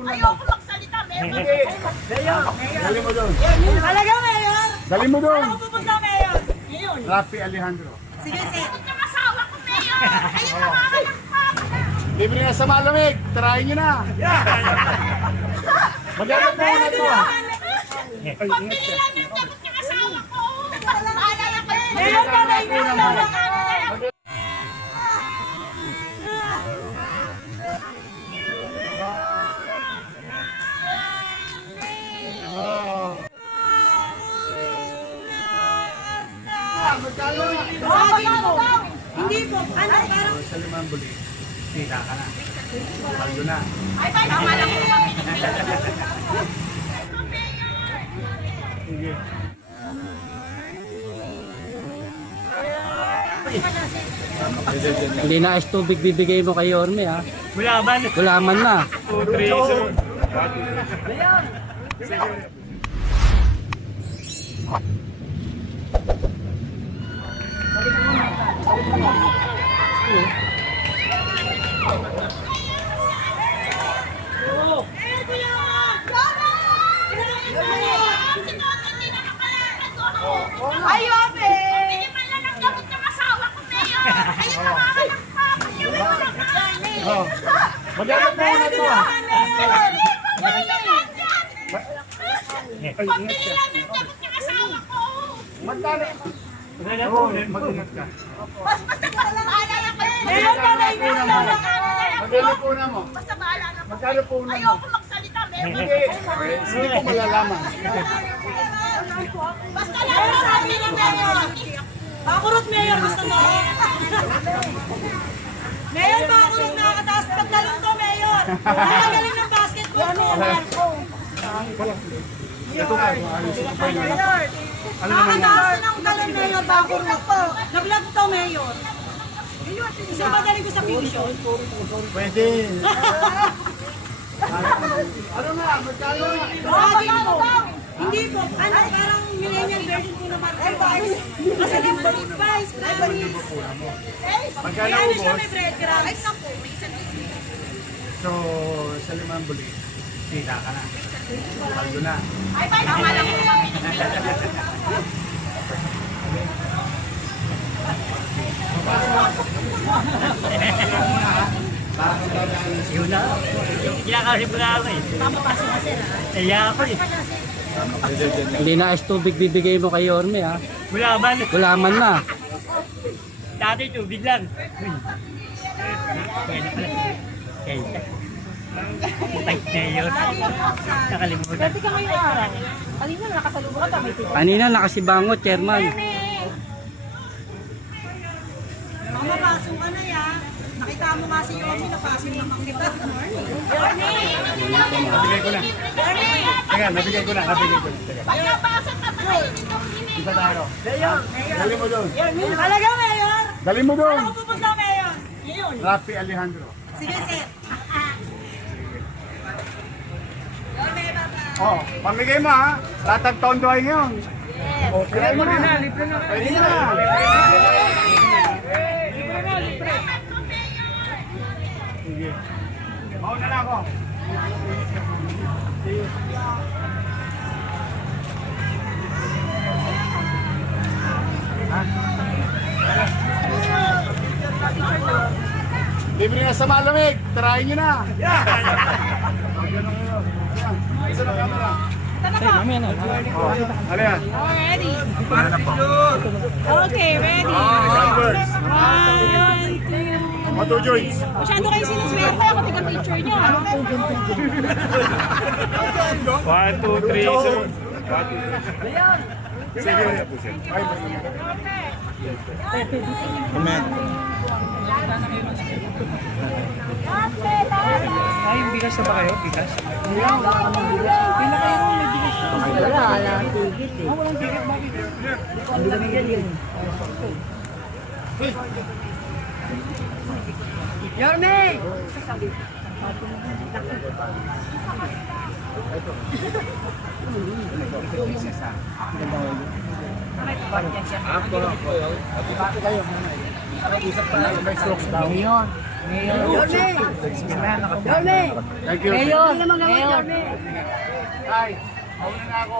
Ayoko magsalita, Mayor. Dali mo doon. Talaga, Mayor? Dali mo doon. Saan ako pupunta, Mayor? Ngayon. Rafi Alejandro. Sige, sir. Yung asawa ko, Mayor. Ayun na mga anak ko. Libre na sa malamig. Tarayin nyo na. Maganda po na ito. Pagpili lang yung gamot yung asawa ko. Naalala ko yun. Mayor, panay na. Hindi po. Ano, parang... Sa limang buli. Kita ka na. Paldo na. Ay, tama lang po kami. Sige. Hindi na ice tubig bibigay mo kay Yorme ha. Bulaban. Gulaman na. 2, 3, sir. Ay, Ope! Hindi man lang ang gamot ng asawa ko, Mayor. Ayun na mga anak ko. Oh. Maganda po na ito. Pagpili lang yung gamot ng asawa ko. Magkano? Oo, mag-ingat ka. Basta maalala ko yun. Mayor, panay na. Magkano po na mo? Basta maalala ko. Magkano po na mo? Ayoko magsalita, Mayor. Hindi ko malalaman. Basta lang sabi ng Mayor. Bakurot, Mayor. Gusto mo? Mayor, bakurot nakakataas. Pagtalong to, Mayor. Nakagaling ng basketball ko. Ito nga, ayos ko pa yun. Ano naman yan? Nakakataas ng talong, Mayor. Bakurot po. Na-vlog to, Mayor. Isa magaling ko sa fusion. Pwede. Ano nga, magkano nga? Sabi ko, hindi po. Ano, parang millennial version po naman. Kasi naman yung price, promise. Magkano Ano siya, ubos? may breadcrumbs. Ay, naku, may isang So, sa limang buli, kita ka na. Paldo na. Ay, tama lang po kami. Yun na. Kinakasip ko na ako eh. Kaya ako eh. Hindi na ice tubig bibigay mo kay Yorme ha. Bulaban. Gulaman na. Dati tubig lang. Uy. Pwede pala. Kaya. Tight na yun. Nakalimutan. Pwede ka ngayon araw. Kanina nakasalubong ka, may tito. Kanina nakasibangot, chairman. Mamapasok ka na ya. Nakita mo nga si Yomi, napasok naman kita. Nabigay ko na. Teka, nabigay ko na. Teka. Pagkapasok na pa kayo nito, Isa tayo. Dali mo doon. Talaga, Mayor? Dali mo doon. Saan ako pupunta, Mayor? Ngayon. Rafi Alejandro. Sige, sir. Oh, pamigay mo ha. Latag tondo ay ngayon. Yes. Oh, kaya mo na. Libre na. Pwede na. Sige. Mauna na ako. Ha? Libre na sa malamig. Tarayin nyo na. Isa na camera. Oh, ano yan? Ready? Para na po. Okay, ready. Numbers. 1, 2. Two joints. Masyado kayo sinuswerte ako taga-picture niyo. 1, 2, 3, sir. Sige. Ay, Amen. Ay, yung bigas na ba kayo? Bigas? Yorme! May stroke daw. Ngayon. Thank you. Mayor. Ay, mauna na ako.